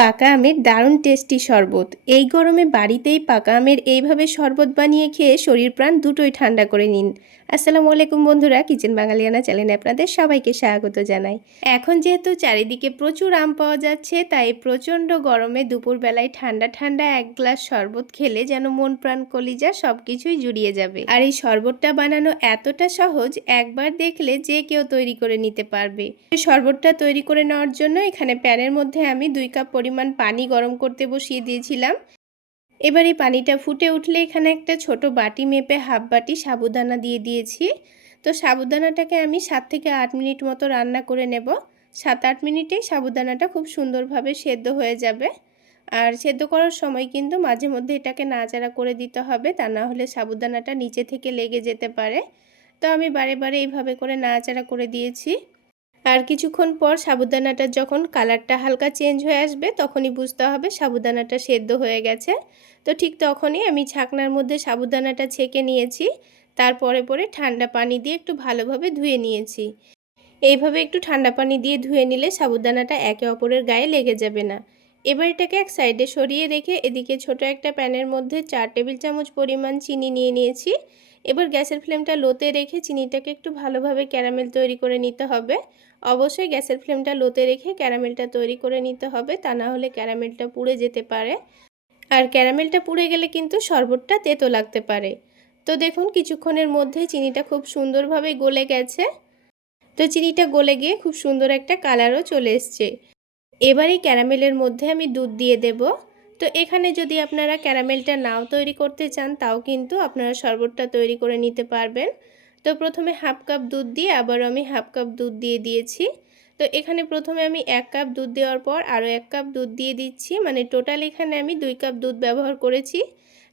পাকা আমের দারুণ টেস্টি শরবত। এই গরমে বাড়িতেই পাকা আমের এইভাবে শরবত বানিয়ে খেয়ে শরীর প্রাণ দুটোই ঠান্ডা করে নিন। আসসালামু আলাইকুম বন্ধুরা, কিচেন বাঙালিয়ানা চ্যানেলে আপনাদের সবাইকে স্বাগত জানাই। এখন যেহেতু চারিদিকে প্রচুর আম পাওয়া যাচ্ছে, তাই প্রচণ্ড গরমে দুপুরবেলায় ঠান্ডা ঠান্ডা এক গ্লাস শরবত খেলে যেন মন প্রাণ কলিজা সব কিছুই জুড়িয়ে যাবে। আর এই শরবতটা বানানো এতটা সহজ, একবার দেখলে যে কেউ তৈরি করে নিতে পারবে। শরবতটা তৈরি করে নেওয়ার জন্য এখানে প্যানের মধ্যে আমি দুই কাপ পরিমাণ পানি গরম করতে বসিয়ে দিয়েছিলাম। এবার এই পানিটা ফুটে উঠলে এখানে একটা ছোট বাটি মেপে হাফ বাটি সাবুদানা দিয়ে দিয়েছি। তো সাবুদানাটাকে আমি সাত থেকে আট মিনিট মতো রান্না করে নেব। সাত আট মিনিটেই সাবুদানাটা খুব সুন্দরভাবে সেদ্ধ হয়ে যাবে। আর সেদ্ধ করার সময় কিন্তু মাঝে মধ্যে এটাকে নাচাড়া করে দিতে হবে, তা না হলে সাবুদানাটা নিচে থেকে লেগে যেতে পারে। তো আমি বারে বারে এইভাবে করে নাড়াচাড়া করে দিয়েছি। আর কিছুক্ষণ পর সাবুদানাটা যখন কালারটা হালকা চেঞ্জ হয়ে আসবে, তখনই বুঝতে হবে সাবুদানাটা সেদ্ধ হয়ে গেছে। তো ঠিক তখনই আমি ছাকনার মধ্যে সাবুদানাটা ছেঁকে নিয়েছি, তারপরে পরে ঠান্ডা পানি দিয়ে একটু ভালোভাবে ধুয়ে নিয়েছি। এইভাবে একটু ঠান্ডা পানি দিয়ে ধুয়ে নিলে সাবুদানাটা একে অপরের গায়ে লেগে যাবে না। এবার এটাকে এক সাইডে সরিয়ে রেখে এদিকে ছোট একটা প্যানের মধ্যে চার টেবিল চামচ পরিমাণ চিনি নিয়ে নিয়েছি। এবার গ্যাসের ফ্লেমটা লোতে রেখে চিনিটাকে একটু ভালোভাবে ক্যারামেল তৈরি করে নিতে হবে। অবশ্যই গ্যাসের ফ্লেমটা লোতে রেখে ক্যারামেলটা তৈরি করে নিতে হবে, তা না হলে ক্যারামেলটা পুড়ে যেতে পারে। আর ক্যারামেলটা পুড়ে গেলে কিন্তু শরবতটা তেতো লাগতে পারে। তো দেখুন, কিছুক্ষণের মধ্যে চিনিটা খুব সুন্দরভাবে গলে গেছে। তো চিনিটা গলে গিয়ে খুব সুন্দর একটা কালারও চলে এসছে। এবার এই ক্যারামেলের মধ্যে আমি দুধ দিয়ে দেব। তো এখানে যদি আপনারা ক্যারামেলটা নাও তৈরি করতে চান, তাও কিন্তু আপনারা শরবতটা তৈরি করে নিতে পারবেন। তো প্রথমে হাফ কাপ দুধ দিয়ে আবারও আমি হাফ কাপ দুধ দিয়ে দিয়েছি। তো এখানে প্রথমে আমি এক কাপ দুধ দেওয়ার পর আরও এক কাপ দুধ দিয়ে দিচ্ছি। মানে টোটাল এখানে আমি দুই কাপ দুধ ব্যবহার করেছি।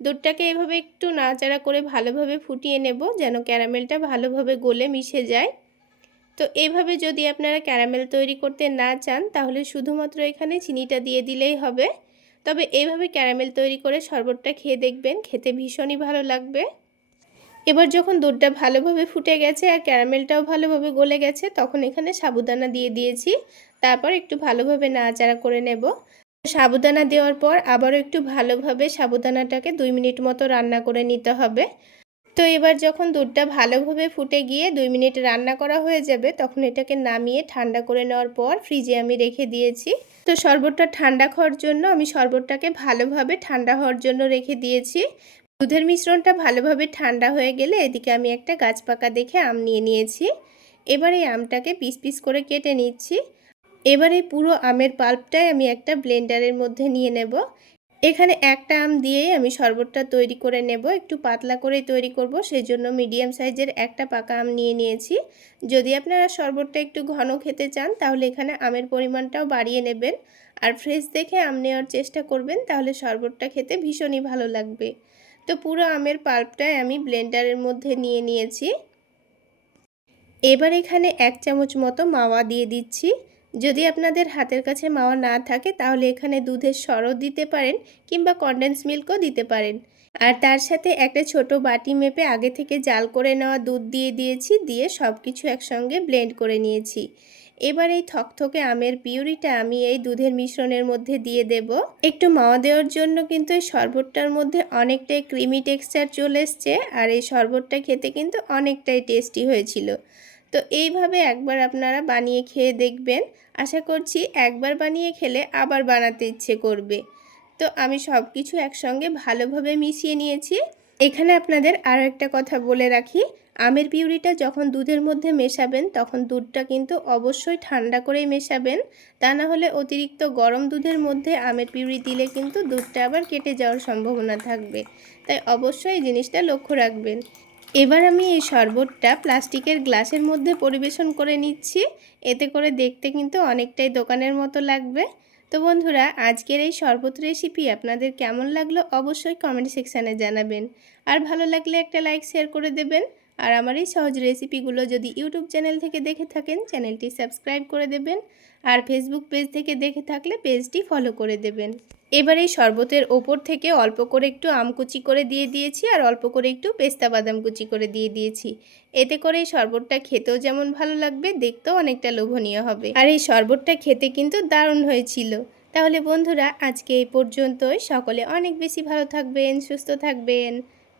দুধটাকে এভাবে একটু নাচাড়া করে ভালোভাবে ফুটিয়ে নেব যেন ক্যারামেলটা ভালোভাবে গলে মিশে যায়। তো এভাবে যদি আপনারা ক্যারামেল তৈরি করতে না চান, তাহলে শুধুমাত্র এখানে চিনিটা দিয়ে দিলেই হবে। তবে এইভাবে ক্যারামেল তৈরি করে শরবতটা খেয়ে দেখবেন খেতে ভীষণই ভালো লাগবে। এবার যখন দুধটা ভালোভাবে ফুটে গেছে আর ক্যারামেলটাও ভালোভাবে গলে গেছে, তখন এখানে সাবুদানা দিয়ে দিয়েছি। তারপর একটু ভালোভাবে নাড়াচাড়া করে নেব। সাবুদানা দেওয়ার পর আবারও একটু ভালোভাবে সাবুদানাটাকে দুই মিনিট মতো রান্না করে নিতে হবে। তো এবার যখন দুধটা ভালোভাবে ফুটে গিয়ে দুই মিনিট রান্না করা হয়ে যাবে, তখন এটাকে নামিয়ে ঠান্ডা করে নেওয়ার পর ফ্রিজে আমি রেখে দিয়েছি। তো শরবতটা ঠান্ডা খাওয়ার জন্য আমি শরবতটাকে ভালোভাবে ঠান্ডা হওয়ার জন্য রেখে দিয়েছি। দুধের মিশ্রণটা ভালোভাবে ঠান্ডা হয়ে গেলে এদিকে আমি একটা গাছ পাকা দেখে আম নিয়ে নিয়েছি। এবার এই আমটাকে পিস পিস করে কেটে নিচ্ছি। এবার এই পুরো আমের পাল্পটাই আমি একটা ব্লেন্ডারের মধ্যে নিয়ে নেব। এখানে একটা আম দিয়েই আমি শরবতটা তৈরি করে নেব। একটু পাতলা করেই তৈরি করব সেই জন্য মিডিয়াম সাইজের একটা পাকা আম নিয়ে নিয়েছি। যদি আপনারা শরবতটা একটু ঘন খেতে চান, তাহলে এখানে আমের পরিমাণটাও বাড়িয়ে নেবেন। আর ফ্রেশ দেখে আম নেওয়ার চেষ্টা করবেন, তাহলে শরবতটা খেতে ভীষণই ভালো লাগবে। তো পুরো আমের পাল্পটাই আমি ব্লেন্ডারের মধ্যে নিয়ে নিয়েছি। এবার এখানে এক চামচ মতো মাওয়া দিয়ে দিচ্ছি। যদি আপনাদের হাতের কাছে মাওয়া না থাকে, তাহলে এখানে দুধের সরও দিতে পারেন কিংবা কন্ডেন্স মিল্কও দিতে পারেন। আর তার সাথে একটা ছোট বাটি মেপে আগে থেকে জাল করে নেওয়া দুধ দিয়ে দিয়েছি, দিয়ে সব কিছু একসঙ্গে ব্লেন্ড করে নিয়েছি। এবার এই থকথকে আমের পিউরিটা আমি এই দুধের মিশ্রণের মধ্যে দিয়ে দেব। একটু মাওয়া দেওয়ার জন্য কিন্তু এই শরবতটার মধ্যে অনেকটাই ক্রিমি টেক্সচার চলে এসছে, আর এই শরবতটা খেতে কিন্তু অনেকটাই টেস্টি হয়েছিল। তো এইভাবে একবার আপনারা বানিয়ে খেয়ে দেখবেন। আশা করছি একবার বানিয়ে খেলে আবার বানাতে ইচ্ছে করবে। তো আমি সব কিছু একসঙ্গে ভালোভাবে মিশিয়ে নিয়েছি। এখানে আপনাদের আরও একটা কথা বলে রাখি। আমের পিউরিটা যখন দুধের মধ্যে মেশাবেন, তখন দুধটা কিন্তু অবশ্যই ঠান্ডা করেই মেশাবেন। তা না হলে অতিরিক্ত গরম দুধের মধ্যে আমের পিউরি দিলে কিন্তু দুধটা আবার কেটে যাওয়ার সম্ভাবনা থাকবে। তাই অবশ্যই জিনিসটা লক্ষ্য রাখবেন। এবার আমি এই শরবতটা প্লাস্টিকের গ্লাসের মধ্যে পরিবেশন করে নিচ্ছি। এতে করে দেখতে কিন্তু অনেকটাই দোকানের মতো লাগবে। তো বন্ধুরা, আজকের এই শরবত রেসিপি আপনাদের কেমন লাগল অবশ্যই কমেন্ট সেকশানে জানাবেন। আর ভালো লাগলে একটা লাইক শেয়ার করে দেবেন। আর আমার এই সহজ রেসিপিগুলো যদি ইউটিউব চ্যানেল থেকে দেখে থাকেন, চ্যানেলটি সাবস্ক্রাইব করে দেবেন আর ফেসবুক পেজ থেকে দেখে থাকলে পেজটি ফলো করে দেবেন। এবার এই শরবতের ওপর থেকে অল্প করে একটু আম কুচি করে দিয়ে দিয়েছি আর অল্প করে একটু পেস্তা বাদাম কুচি করে দিয়ে দিয়েছি। এতে করে এই শরবতটা খেতেও যেমন ভালো লাগবে, দেখতেও অনেকটা লোভনীয় হবে। আর এই শরবতটা খেতে কিন্তু দারুণ হয়েছিল। তাহলে বন্ধুরা, আজকে এই পর্যন্তই। সকলে অনেক বেশি ভালো থাকবেন, সুস্থ থাকবেন।